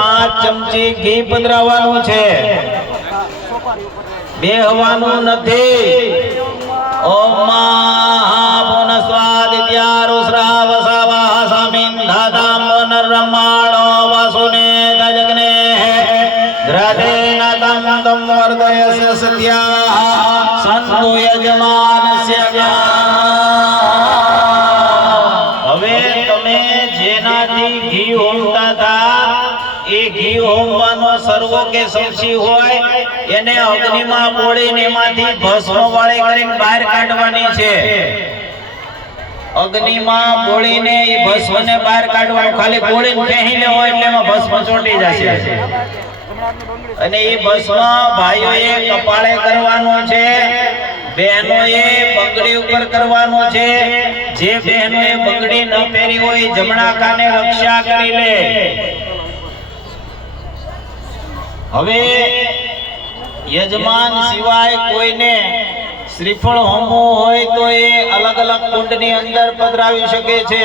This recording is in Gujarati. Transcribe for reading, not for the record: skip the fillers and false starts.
5 ચમચી ઘી પધરાવવાનું છે, બેહવાનું નથી। ઓમ મહાપુનસ્વાદિત્યારુશ્રાવસાવાહ સામિંધાદામ નરમાણો વાસુને તજગ્ને દ્રઢેન તમ તમ વર્ધયસ્ય સત્યાહ સંતુ યજમાનસ્ય વ્યાહ। હવે તમે જેનાથી ઘી હોમતા હતા એ ઘી હોમવાનો સર્વો કે સૌથી હોય એને અગ્નિમાં બોળીને એમાંથી ભસ્મ વાળી કરીને બહાર કાઢવાની છે। અગ્નિમાં બોળીને એ ભસ્મને બહાર કાઢવાનું, ખાલી બોળીને ફેંકીને હોય એટલે એમાં ભસ્મ ચોંટી જશે। અને એ ભસ્મ ભાઈઓએ કપાળે કરવાનો છે, બહેનોએ બંગડી ઉપર કરવાનો છે। જે બહેનોએ બંગડી ન પહેરી હોય જમણા કાને રક્ષા કરી લે। હવે યજમાન સિવાય કોઈને શ્રીફળ હોમવું હોય તો એ અલગ અલગ કુંડની અંદર પધરાવી શકે છે।